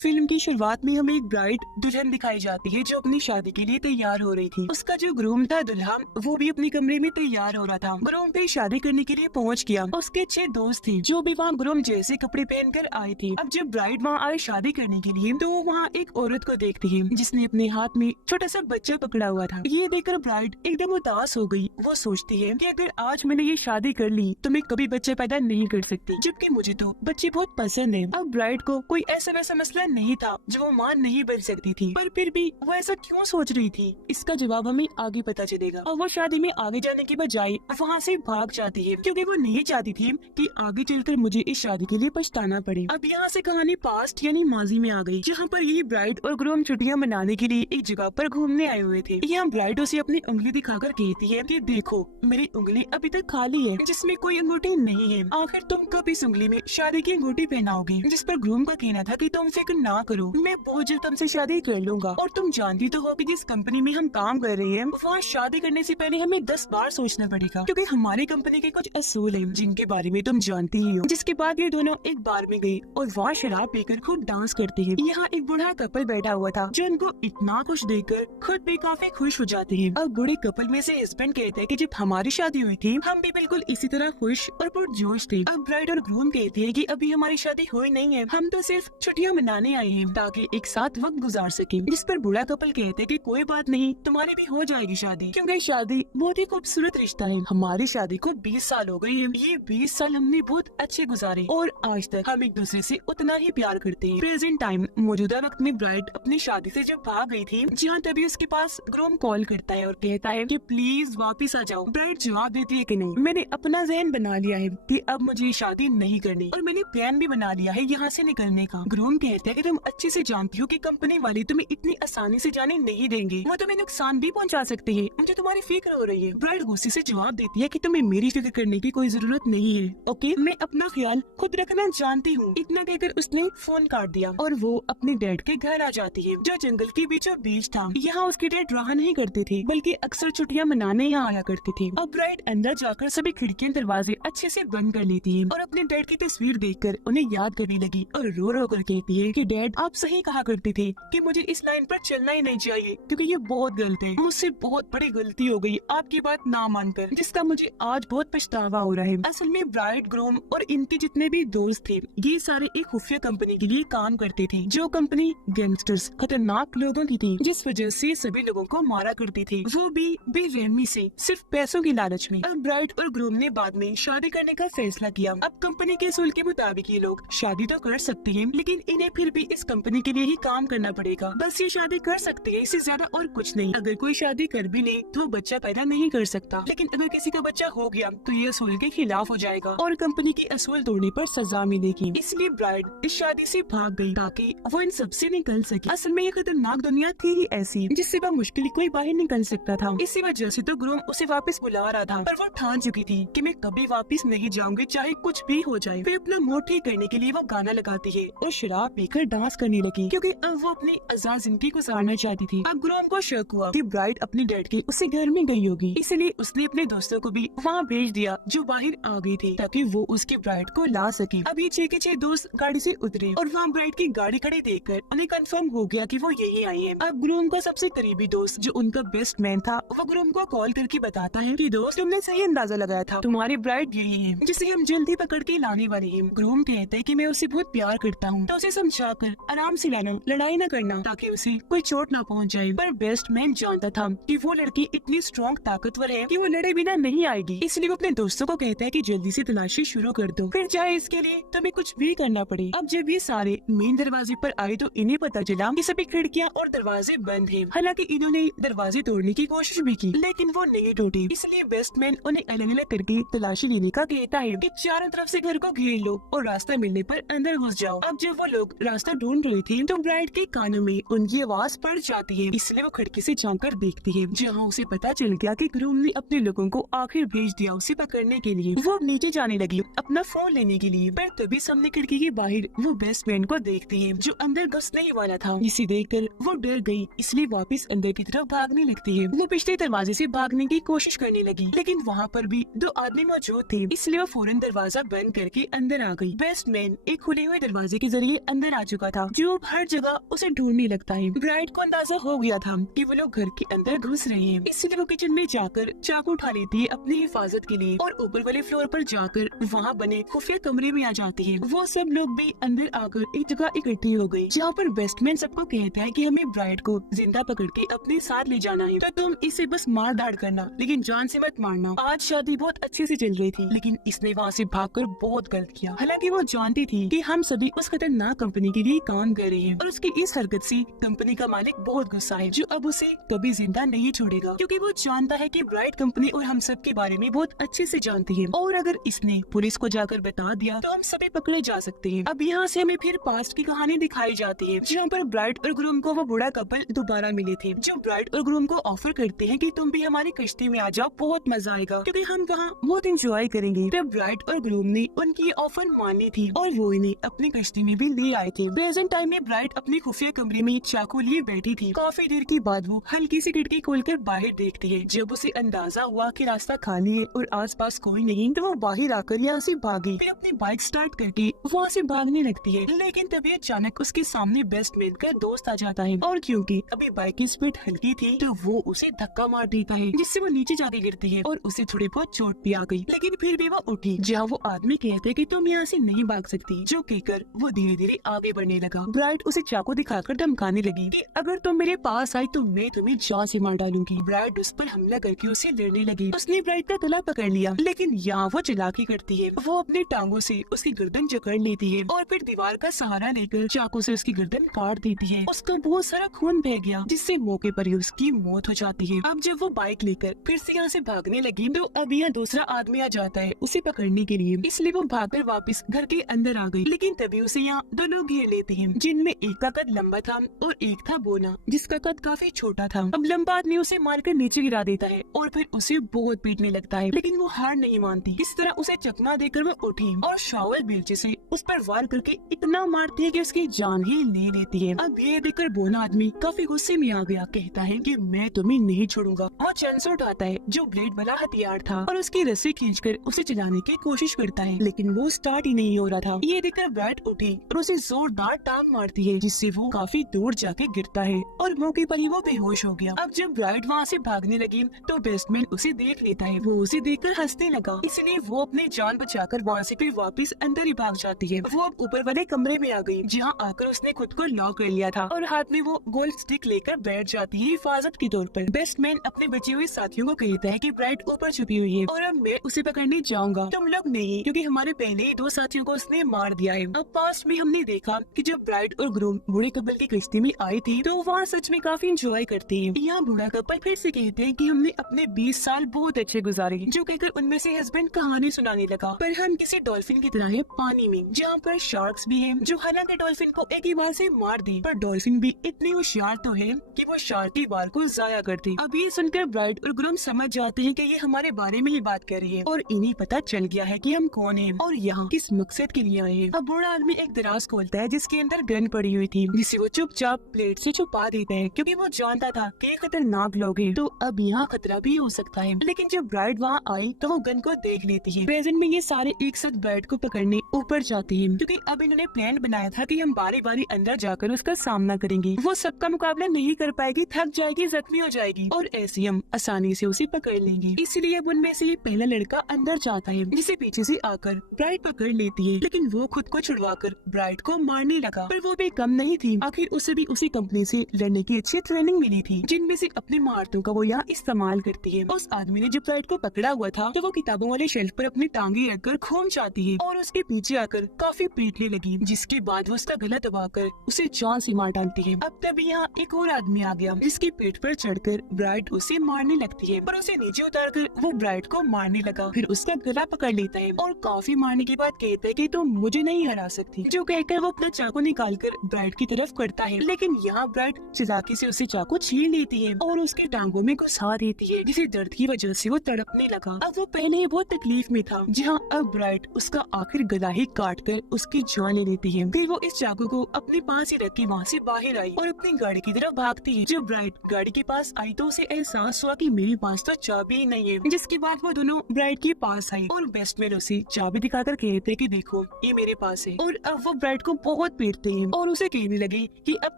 Film की शुरुआत में हमें एक ब्राइड दुल्हन दिखाई जाती है जो अपनी शादी के लिए तैयार हो रही थी। उसका जो ग्रूम था दुल्हा वो भी अपने कमरे में तैयार हो रहा था। ग्रूम भी शादी करने के लिए पहुंच गया। उसके 6 दोस्त थे जो भी वहाँ ग्रूम जैसे कपड़े पहनकर आए थे। अब जब ब्राइड वहाँ आए शादी करने के लिए तो वो वहाँ एक औरत को देखती है जिसने अपने हाथ में छोटा सा बच्चा पकड़ा हुआ था। ये देखकर ब्राइड एकदम उदास हो गई। वो सोचती है कि अगर आज मैंने ये शादी कर ली तो मैं कभी बच्चे पैदा नहीं कर सकती, जबकि मुझे तो बच्चे बहुत पसंद है। अब ब्राइड को कोई ऐसा वैसा मसला नहीं था जो वो मां नहीं बन सकती थी, पर फिर भी वो ऐसा क्यों सोच रही थी, इसका जवाब हमें आगे पता चलेगा। और वो शादी में आगे जाने के बजाय वहाँ से भाग जाती है क्योंकि वो नहीं चाहती थी कि आगे चलकर मुझे इस शादी के लिए पछताना पड़े। अब यहाँ से कहानी पास्ट यानी माजी में आ गई, जहाँ पर ये ब्राइड और ग्रूम छुट्टियाँ मनाने के लिए एक जगह पर घूमने आए हुए थे। यहाँ ब्राइड उसे अपनी उंगली दिखाकर कहती है कि देखो मेरी उंगली अभी तक खाली है जिसमें कोई अंगूठी नहीं है। आखिर तुम कब इस उंगली में शादी की अंगूठी पहनाओगे? जिस पर ग्रूम का कहना था कि तुम फिक्र ना करो, मैं बहुत जल्द तुमसे शादी कर लूंगा। और तुम जानती तो हो कि जिस कंपनी में हम काम कर रहे हैं वहाँ शादी करने से पहले हमें 10 बार सोचना पड़ेगा क्योंकि हमारी कंपनी के कुछ असूल हैं जिनके बारे में तुम जानती ही हो। जिसके बाद ये दोनों एक बार में गए और वहाँ शराब पीकर खूब डांस करते हैं। यहाँ एक बूढ़ा कपल बैठा हुआ था जो उनको इतना खुश देखकर खुद भी काफी खुश हो जाते हैं। अब बूढ़े कपल में से हस्बैंड कहते हैं कि जब हमारी शादी हुई थी हम भी बिल्कुल इसी तरह खुश और पुरजोश थे। अब ब्राइड और ग्रूम कहते हैं कि अभी हमारी शादी हुई नहीं है, हम तो सिर्फ छुट्टियाँ मनाने आए हैं ताकि एक साथ वक्त गुजार सके। जिस पर बूढ़ा कपल कहते हैं कि कोई बात नहीं, तुम्हारी भी हो जाएगी शादी, क्योंकि शादी बहुत ही खूबसूरत रिश्ता है। हमारी शादी को 20 साल हो गए हैं। ये 20 साल हमने बहुत अच्छे गुजारे और आज तक हम एक दूसरे से उतना ही प्यार करते हैं। प्रेजेंट टाइम मौजूदा वक्त में ब्राइड अपनी शादी से जब भाग गई थी, जहाँ तभी उसके पास ग्रूम कॉल करता है और कहता है कि प्लीज वापस आ जाओ। ब्राइड जवाब देती है कि नहीं, मैंने अपना ज़हन बना लिया है कि अब मुझे शादी नहीं करनी और मैंने प्लान भी बना लिया है यहाँ से निकलने का। ग्रूम कहता है कि तुम अच्छे से जानती हो कि कंपनी वाले तुम्हें इतनी आसानी से जाने नहीं देंगे, वो तुम्हें नुकसान भी पहुंचा सकते हैं। मुझे तुम्हारी फिक्र हो रही है। ब्राइड गुस्से से जवाब देती है कि तुम्हें मेरी फिक्र करने की कोई जरूरत नहीं है। ओके, मैं अपना ख्याल खुद रखना जानती हूँ। इतना कहकर उसने फोन काट दिया और वो अपने डैड के घर आ जाती है जो जंगल के बीचों बीच था। यहाँ उसके डैड रहा नहीं करते थे बल्कि अक्सर छुट्टियाँ मनाने यहाँ आया करते थे। अब ब्राइड अंदर जाकर सभी खिड़कियाँ दरवाजे अच्छे से बंद कर लेती है और अपने डैड की तस्वीर देखकर उन्हें याद करने लगी और रो रो कर कहती है कि डैड आप सही कहा करते थे कि मुझे इस लाइन पर चलना ही नहीं चाहिए क्योंकि ये बहुत गलत है। मुझसे बहुत बड़ी गलती हो गई आपकी बात ना मानकर, जिसका मुझे आज बहुत पछतावा हो रहा है। असल में ब्राइड ग्रूम और इनके जितने भी दोस्त थे ये सारे एक खुफिया कंपनी के लिए काम करते थे, जो कंपनी गैंगस्टर्स खतरनाक लोगों की थी जिस वजह से सभी लोगों को मारा करती थी, वो भी बेरहमी से सिर्फ पैसों की लालच में। अब ब्राइड और ग्रूम ने बाद में शादी करने का फैसला किया। अब कंपनी के असूल के मुताबिक ये लोग शादी तो कर सकते हैं लेकिन इन्हें फिर भी इस कंपनी के लिए ही काम करना पड़ेगा। बस ये शादी कर सकते हैं, इससे ज्यादा और कुछ नहीं। अगर कोई शादी कर भी ले तो बच्चा पैदा नहीं कर सकता, लेकिन अगर किसी का बच्चा हो गया तो ये असूल के खिलाफ हो जाएगा और कंपनी की असूल तोड़ने पर सजा मिलेगी। इसलिए ब्राइड इस शादी से भाग गई ताकि वो इन सबसे निकल सके। असल में ये खतरनाक दुनिया थी ही ऐसी जिससे वह मुश्किल कोई बाहर निकल सकता था। इसी वजह से तो ग्रूम उसे वापस बुला रहा था, पर वो ठान चुकी थी कि मैं कभी वापस नहीं जाऊंगी चाहे कुछ भी हो जाए। फिर अपना मूड ठीक करने के लिए वो गाना लगाती है और शराब पीकर डांस करने लगी क्योंकि अब वो अपनी आजाद जिंदगी गुजारना चाहती थी। अब ग्रूम को शक हुआ कि ब्राइड अपने डैड के उसे घर में गई होगी, इसलिए उसने अपने दोस्तों को भी वहाँ भेज दिया जो बाहर आ गए थे ताकि वो उसके ब्राइड को ला सके। अब ये 6 के 6 दोस्त गाड़ी से उतरे और वहाँ ब्राइड की गाड़ी खड़ी देखकर उन्हें कंफर्म हो गया कि वो यही आई है। अब ग्रूम का सबसे करीबी दोस्त जो उनका बेस्ट मैन था वो ग्रूम को कॉल करके बताता है कि दोस्त तुमने सही अंदाजा लगाया था, तुम्हारी ब्राइड यही है जिसे हम जल्द ही पकड़ के लाने वाले हैं। ग्रूम कहता है कि मैं उसे बहुत प्यार करता हूँ तो उसे समझाकर आराम से लाना, लड़ाई न करना ताकि उसे कोई चोट ना पहुँच जाए। पर बेस्ट मैन जानता था कि वो लड़की इतनी स्ट्रॉन्ग ताकतवर है कि वो लड़े बिना नहीं आएगी, इसलिए वो अपने दोस्तों को कहता है कि जल्दी से तलाशी शुरू कर दो, फिर चाहे इसके लिए तुम्हें कुछ भी करना पड़े। अब जब ये सारे मेन दरवाजे पर आए तो इन्हें पता चला कि सभी खिड़कियाँ और दरवाजे बंद हैं। हालांकि इन्होंने दरवाजे तोड़ने की कोशिश भी की लेकिन वो नहीं टूटे, इसलिए बेस्ट मैन उन्हें अलग अलग करके तलाशी लेने का कहता है कि चारों तरफ से घर को घेर लो और रास्ता मिलने पर अंदर घुस जाओ। अब जब वो लोग रास्ता ढूंढ रहे थे तो ब्राइड के कानों में उनकी आवाज पड़ जाती है, इसलिए वो खिड़की से झांककर देखती है जहाँ उसे पता चल गया कि ग्रूम ने अपने लोगों को आखिर भेज दिया उसे पकड़ने के लिए। वो नीचे जाने लगी अपना फोन लेने के लिए, पर तभी सामने खिड़की के बाहर वो बेस्ट फ्रेंड को देखती है जो अंदर घुसने ही वाला था। जिसे देखकर वो डर गई, इसलिए वापस अंदर की तरफ भागने लगती है। वो पिछले दरवाजे से भागने की कोशिश करने लगी लेकिन वहाँ पर भी 2 आदमी मौजूद थे, इसलिए वो फौरन दरवाजा बंद करके अंदर आ गई। बेस्ट मैन एक खुले हुए दरवाजे के जरिए अंदर आ चुका था, जो अब हर जगह उसे ढूंढने लगता है। ब्राइट को अंदाजा हो गया था कि वो लोग घर के अंदर घुस रहे हैं, इसलिए वो किचन में जाकर चाकू उठा लेती है अपनी हिफाजत के लिए और ऊपर वाले फ्लोर पर जाकर वहाँ बने खुफिया कमरे में आ जाती है। वो सब लोग भी अंदर आकर एक जगह इकट्ठी हो गई, जहाँ पर बेस्टमैन सबको कहता है कि हमें ब्राइट को जिंदा पकड़ के अपने साथ ले जाना है, तो तुम इसे बस मार धाड़ करना, लेकिन जान से मत मारना। आज शादी बहुत अच्छे से चल रही थी, लेकिन इसने वहाँ से भागकर बहुत गलत किया। हालांकि वो जानती थी कि हम सभी उस खतरनाक कंपनी के लिए काम कर रहे हैं और उसकी इस हरकत से कंपनी का मालिक बहुत गुस्सा है, जो अब उसे कभी जिंदा नहीं छोड़ेगा, क्योंकि वो जानता है कि ब्राइट कंपनी और हम सब के बारे में बहुत अच्छे से जानती है और अगर इसने पुलिस को जाकर बता दिया तो हम सभी पकड़े जा सकते हैं। अब यहाँ से हमें फिर पास्ट की कहानी दिखाई जाती है, जहाँ पर ब्राइट और ग्रूम को वो बूढ़ा कपल दोबारा मिले थे, जो ब्राइट और ग्रूम को ऑफर करते हैं कि तुम भी हमारी कश्ती में आ जाओ, बहुत मजा आएगा क्योंकि हम वहाँ बहुत एंजॉय करेंगे। तब ब्राइट और ग्रूम ने उनकी ऑफर मान ली थी और वो इन्हें अपनी कश्ती में भी ले आए थे। प्रेजेंट टाइम में ब्राइट अपने खुफिया कमरे में चाकू लिए बैठी थी। काफी देर के बाद वो हल्की सी खिड़की खोलकर बाहर देखती है। जब उसे अंदाजा हुआ कि रास्ता खाली है और आसपास कोई नहीं, तो वो बाहर आकर यहाँ से भागी, फिर अपनी बाइक स्टार्ट करके वहाँ से भागने लगती है। लेकिन तभी अचानक उसके सामने बेस्टमैन का दोस्त आ जाता है और क्योंकि अभी बाइक की स्पीड हल्की थी तो वो उसे धक्का मार देता है, जिससे वो नीचे जाके गिरती है और उसे थोड़ी बहुत चोट भी आ गई। लेकिन फिर भी वो उठी, जहाँ वो आदमी कहते कि तुम यहाँ से नहीं भाग सकती, जो कहकर वो धीरे धीरे आगे बढ़ने लगा। ब्राइट उसे चाकू दिखाकर धमकाने लगी कि अगर तुम मेरे पास आई तो मैं तुम्हें जान से मार डालूंगी। ब्राइट उस पर हमला करके उसे लड़ने लगी। उसने ब्राइट का गला पकड़ लिया, लेकिन यहाँ वो चालाकी करती है। वो अपने टांगों से उसकी गर्दन जकड़ लेती है और फिर दीवार का सहारा लेकर चाकू से उसकी गर्दन काट देती है। उसका बहुत सारा खून बह गया, जिससे मौके पर ही उसकी मौत हो जाती है। अब जब वो बाइक लेकर फिर से यहाँ से भागने लगी तो अब यहाँ दूसरा आदमी आ जाता है उसे पकड़ने के लिए, इसलिए वो भागकर वापस घर के अंदर आ गई। लेकिन तभी उसे यहाँ दो लोग घेर लेते हैं, जिनमें एक का कद लंबा था और एक था बोना, जिसका कद काफी छोटा था। अब लंबा आदमी उसे मारकर नीचे गिरा देता है और फिर उसे बहुत पीटने लगता है, लेकिन वो हार नहीं मानती। इस तरह उसे चकमा देकर वो उठी और शावल बेलचे से उस पर वार करके इतना मारती है कि उसकी जान ही ले लेती है। अब ये देखकर बोना आदमी काफी गुस्से में आ गया, कहता है कि मैं तुम्हें नहीं छोड़ूंगा। वो चैनसो उठाता है जो ब्लेड वाला हथियार था और उसकी रस्सी खींचकर उसे चलाने की कोशिश करता है, लेकिन वो स्टार्ट ही नहीं हो रहा था। ये देखकर ब्राइट उठी और उसे जोरदार टांग मारती है, जिससे वो काफी दूर जाके गिरता है और मौके पर ही वो बेहोश हो गया। अब जब ब्राइट वहाँ से भागने लगी तो बेस्टमैन उसे देख लेता है। वो उसे देखकर हंसने लगा, इसलिए वो अपनी जान बचाकर वहाँ से फिर वापस अंदर ही भाग जाती है। वो अब ऊपर वाले कमरे में आ गई, जहाँ आकर उसने खुद को लॉक कर लिया था और हाथ में वो गोल्ड स्टिक लेकर बैठ जाती है हिफाजत के तौर पर। बेस्टमैन अपने बचे हुए साथियों को कहता है कि ब्राइट ऊपर छुपी हुई है और अब मैं उसे पकड़ने जाऊंगा, तुम लोग नहीं, क्योंकि हमारे पहले ही दो साथियों को उसने मार दिया है। अब पास्ट में हमने देखा कि जब ब्राइट और ग्रूम बूढ़े कपल की कश्ती में आई थी तो वहाँ सच में काफी एंजॉय करते हैं। यहाँ बूढ़ा कपल फिर से कहते हैं कि हमने अपने 20 साल बहुत अच्छे गुजारे, जो कहकर उनमें से हस्बैंड कहानी सुनाने लगा, पर हम किसी डॉल्फिन की तरह है पानी में, जहाँ पर शार्क्स भी हैं, जो हालांकि डॉल्फिन को एक ही बार से मार दी, पर डॉल्फिन भी इतनी होशियार तो है कि वो शार्क की बार को जाया करती। अब ये सुनकर ब्राइट और ग्रूम समझ जाते हैं कि ये हमारे बारे में ही बात कर रही है और इन्हें पता चल गया है कि हम कौन हैं और यहाँ किस मकसद के लिए आए हैं। अब बूढ़ा आदमी एक दराज खोलता है जिसके अंदर गन पड़ी हुई थी, जिसे वो चुपचाप प्लेट से छुपा देता है, क्योंकि वो जानता था कि खतरनाक लोग हैं, तो अब यहाँ खतरा भी हो सकता है। लेकिन जब ब्राइट वहाँ आई तो वो गन को देख लेती है। प्रेजेंट में ये सारे एक साथ ब्राइट को पकड़ने ऊपर जाते हैं, क्योंकि अब इन्होंने प्लान बनाया था कि हम बारी बारी अंदर जाकर उसका सामना करेंगे। वो सबका मुकाबला नहीं कर पाएगी, थक जाएगी, जख्मी हो जाएगी और ऐसे हम आसानी से उसे पकड़ लेंगे। इसलिए अब उनमें से पहला लड़का अंदर जाता है, जिसे पीछे से आकर ब्राइट पकड़ लेती है, लेकिन वो खुद को छुड़वाकर ब्राइट को मारने लगा। पर वो भी कम नहीं थी, आखिर उसे भी उसी कंपनी से लड़ने की अच्छी ट्रेनिंग मिली थी, जिनमें से अपनी महारतों का वो यहाँ इस्तेमाल करती है। उस आदमी ने जब ब्राइट को पकड़ा हुआ था तो वो किताबों वाले शेल्फ पर अपनी टांगे रखकर खून चाहती है और उसके पीछे आकर काफी पीटने लगी, जिसके बाद वो उसका गला दबाकर उसे जान से मार डालती है। अब तब यहाँ एक और आदमी आ गया, जिसके पेट पर चढ़कर ब्राइट उसे मारने लगती है, पर उसे नीचे उतारकर वो ब्राइट को मारने लगा। फिर उसका गला पकड़ लेता है और काफी मारने के बाद कहता है कि तुम मुझे नहीं हरा सकती, जो कहकर वो अपना चाकू निकालकर ब्राइट की तरफ करता है, लेकिन यहाँ ब्राइट चालाकी से उसे चाकू छीन लेती है और उसके टांगों में घुसा देती है, जिसे दर्द की वजह से वो तड़पने लगा। अब वो पहले ही बहुत तकलीफ में था, जहाँ अब ब्राइट उसका आखिर गला ही काट कर उसकी जान ले लेती है। फिर वो इस चाकू को अपने पास ही रख के वहाँ से बाहर आई और अपनी गाड़ी की तरफ भागती है। जब ब्राइट गाड़ी के पास आई तो उसे एहसास हुआ कि मेरे पास तो चाबी ही नहीं है, जिसके बाद वो दोनों ब्राइट के पास आई और बेस्टमैन उसे चाबी दिखाकर कहते कि देखो ये मेरे पास है। और अब वो ब्राइट को बहुत पीटते हैं और उसे कहने लगे कि अब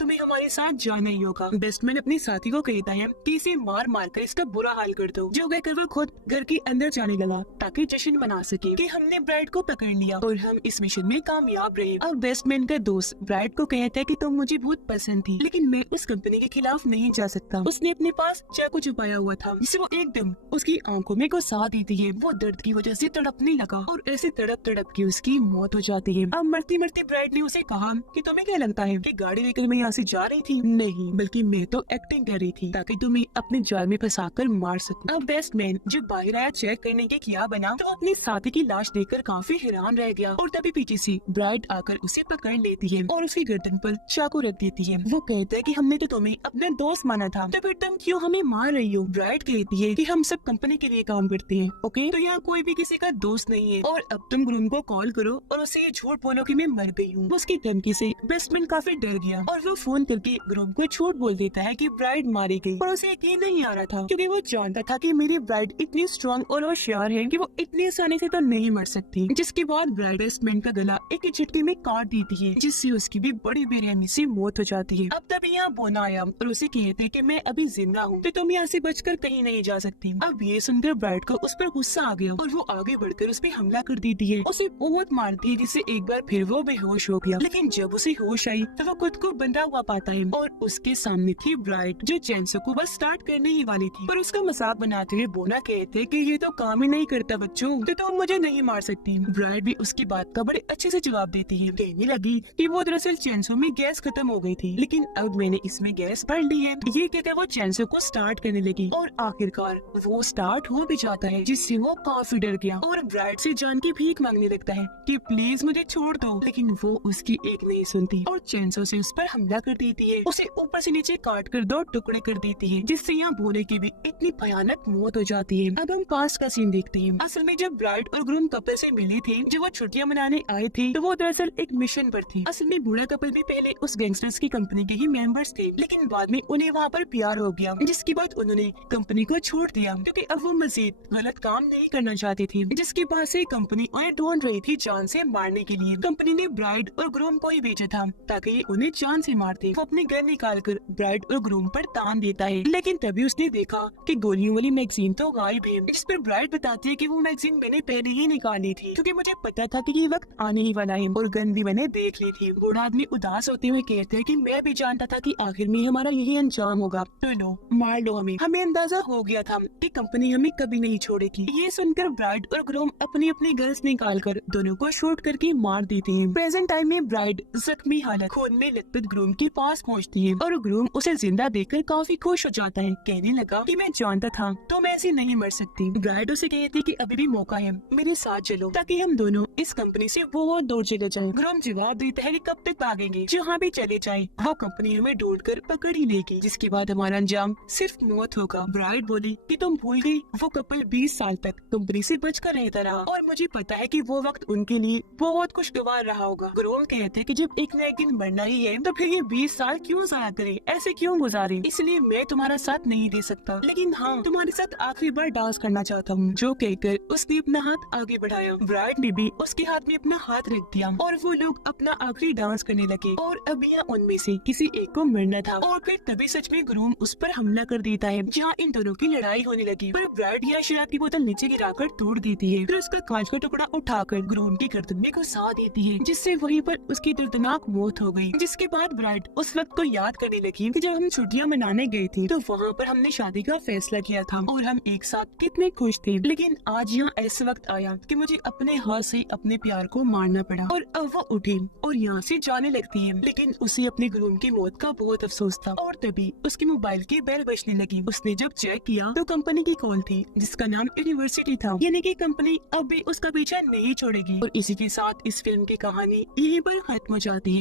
तुम्हें हमारे साथ जाना ही होगा। बेस्टमैन अपने साथी को कहता है कि इसे मार मार कर इसका बुरा हाल कर दो, जो कहकर वो खुद घर के अंदर जाने लगा ताकि जश्न मना सके कि हमने ब्राइड को पकड़ लिया और हम इस मिशन में कामयाब रहे। अब बेस्टमैन का दोस्त ब्राइड को कहता है कि तुम मुझे बहुत पसंद थी, लेकिन मैं उस कंपनी के खिलाफ नहीं जा सकता। उसने अपने पास चाकू छुपाया हुआ था जिसे वो एकदम उसकी आंखों में घुसा देती है। वो दर्द की वजह से तड़पने लगा और ऐसे तड़प तड़प के उसकी मौत हो जाती है। अब मरती मरती ब्राइड ने उसे कहा कि तुम्हें क्या लगता है कि गाड़ी लेकर मैं यहाँ से जा रही थी? नहीं, बल्कि मैं तो एक्टिंग कर रही थी ताकि तुम्हें अपने जाल में फंसाकर मार सकूं। अब बेस्टमैन जब बाहर आया चेक करने के क्या बना तो अपनी साथी की लाश देखकर काफी हैरान रह गया और तभी पीछे से ब्राइड आकर उसे पकड़ लेती है और उसकी गर्दन पर चाकू रख देती है। वो कहता है कि हमने तो तुम्हें अपना दोस्त माना था, तो फिर तुम क्यों हमें मार रही हो? ब्राइड कहती है कि हम सब कंपनी के लिए काम करते हैं, ओके? तो यहाँ कोई भी किसी का दोस्त नहीं है और अब तुम ग्रूम को कॉल करो और उसे ये झूठ बोलो कि मैं मर गई हूँ। उसकी धमकी से बेस्टमैन काफी डर गया और वो फोन करके ग्रूम को झूठ बोल देता है कि ब्राइड मारी गई, और उसे यकीन नहीं आ रहा था क्योंकि वो जानता था कि मेरी ब्राइड इतनी स्ट्रॉन्ग और होशियार है कि वो इतनी आसानी से तो नहीं मर सकती। जिसके बाद ब्राइड बेस्टमैन का गला एक झटके में काट देती है जिससे उसकी भी बड़ी बेरहमी से मौत हो जाती है। अब तभी यहाँ बोना आया और उसे कहते हैं कि मैं अभी जिंदा हूँ तो तुम यहाँ से बचकर कहीं नहीं जा सकती। अब ये सुनकर ब्राइड को उस पर गुस्सा आ गया और वो आगे बढ़कर उस पर हमला कर देती है, उसे बहुत मारती है जिससे एक बार फिर वो बेहोश हो गया। लेकिन जब उसे होश आई तो वो खुद को बंधा हुआ पाता है और उसके सामने थी ब्राइड जो चैंसो को बस स्टार्ट करने ही वाली थी। पर उसका मजाक बनाते हुए बोना कहते कि ये तो काम ही नहीं करता बच्चों, तो तुम मुझे नहीं मार सकती। ब्राइड भी उसकी बात का बड़े अच्छे से जवाब देती है, कहने लगी कि वो दरअसल चैंसो में गैस खत्म हो गई थी, लेकिन अब मैंने इसमें गैस भर ली है। ये कहते वो चैंसो को स्टार्ट करने लगी और आखिरकार वो स्टार्ट हो भी जाता है जिससे वो काफी डर गया और ब्राइड से जान की भीख मांगने लगता है कि प्लीज मुझे छोड़ दो, लेकिन वो उसकी एक नहीं सुनती और चैंसो से उस पर हमला कर देती है। उसे ऊपर से नीचे काट कर 2 टुकड़े कर देती है जिससे यहाँ बोने की भी इतनी भयानक मौत हो जाती है। अब हम पास्ट का सीन देखते हैं। असल में जब ब्राइड और ग्रूम कपल से मिले थे, जब वो छुट्टियां मनाने आए थे, तो वो दरअसल एक मिशन पर थे। असल में बूढ़ा कपल भी पहले उस गैंगस्टर्स की कंपनी के ही मेंबर्स थे, लेकिन बाद में उन्हें वहाँ पर प्यार हो गया, जिसके बाद उन्होंने कंपनी को छोड़ दिया क्योंकि अब वो मजीद गलत काम नहीं करना चाहती थी। जिसके बाद से कंपनी उन्हें ढूंढ रही थी जान से मारने के लिए। कंपनी ने ब्राइड और ग्रूम को ही भेजा था ताकि ये उन्हें जान से मारते। वो अपने घर निकाल कर ब्राइड और ग्रूम पर तान देता है, लेकिन तभी उसने देखा कि गोलियों वाली मैगजीन तो गायब है, जिस पर ब्राइड बताती है कि वो मैगजीन मैंने पहले ही निकाली थी क्योंकि मुझे पता था कि ये वक्त आने ही वाला है और गन भी मैंने देख ली थी। बूढ़ा आदमी उदास होते हुए कहते हैं कि मैं भी जानता था कि आखिर में हमारा यही अंजाम होगा, तो लो मार लो हमें अंदाजा हो गया था कि कंपनी हमें कभी नहीं छोड़ेगी। ये सुनकर ब्राइड और ग्रूम अपनी अपनी गर्ल्स निकालकर दोनों को शूट करके मार देते हैं। प्रेजेंट टाइम में ब्राइड जख्मी हालत खून में लथपथ ग्रूम के पास पहुंचती है और ग्रूम उसे जिंदा देखकर काफी खुश हो जाता है, कहने लगा कि मैं जानता था तुम ऐसे नहीं मर सकती। ब्राइड उसे कहती कि अभी भी मौका है, मेरे साथ चलो ताकि हम दोनों इस कंपनी से बहुत दूर चले जाएं। ग्रूम जवाब देता है कि कब तक भागेंगे, जहाँ भी चले जाएं वो कंपनी हमें ढूंढ कर पकड़ ही लेगी, जिसके बाद हमारा अंजाम सिर्फ मौत होगा। ब्राइड बोली कि तुम भूल गई वो कपल 20 साल तक कंपनी से बचकर रहता रहा और मुझे पता है कि वो वक्त उनके लिए बहुत खुशगवार रहा होगा। ग्रूम कहते कि जब एक न एक दिन मरना ही है तो फिर ये 20 साल क्यों ज़ाया करें, ऐसे क्यों गुजारे, इसलिए मैं तुम्हारा साथ नहीं दे सकता, लेकिन हाँ तुम्हारे साथ आखिरी बार डांस करना चाहता हूँ। जो कहकर उसने अपना हाथ आगे बढ़ाया। ब्राइड ने भी उसके हाथ में अपना हाथ रख दिया और वो लोग अपना आखिरी डांस करने लगे और अब यहाँ उनमें से किसी एक को मरना था और फिर तभी सच में ग्रूम उस पर हमला कर देता है, जहाँ इन दोनों की लड़ाई होने लगी। पर ब्राइड यह शराब की बोतल नीचे गिराकर तोड़ देती है, फिर उसका कांच का टुकड़ा उठाकर ग्रूम की गर्दन में घुसा देती है, जिससे वहीं पर उसकी दर्दनाक मौत हो गई। जिसके बाद ब्राइड उस वक्त को याद करने लगी कि जब हम छुट्टियां मनाने गए थे तो वहाँ पर हमने शादी का फैसला किया था और हम एक साथ कितने खुश थे, लेकिन आज यहाँ ऐसा वक्त आया कि मुझे अपने हाथ से अपने प्यार को मारना पड़ा। और अब वो उठी और यहाँ से जाने लगती है, लेकिन उसे अपने ग्रूम की मौत का बहुत अफसोस था। और तभी उसके मोबाइल की बेल बजने लगी। उसने जब चेक किया तो कंपनी की कॉल थी जिसका नाम यूनिवर्सिटी था, यानी कि कंपनी अब भी उसका पीछा नहीं छोड़ेगी। और इसी के साथ इस फिल्म की कहानी यहीं पर खत्म हो जाती है।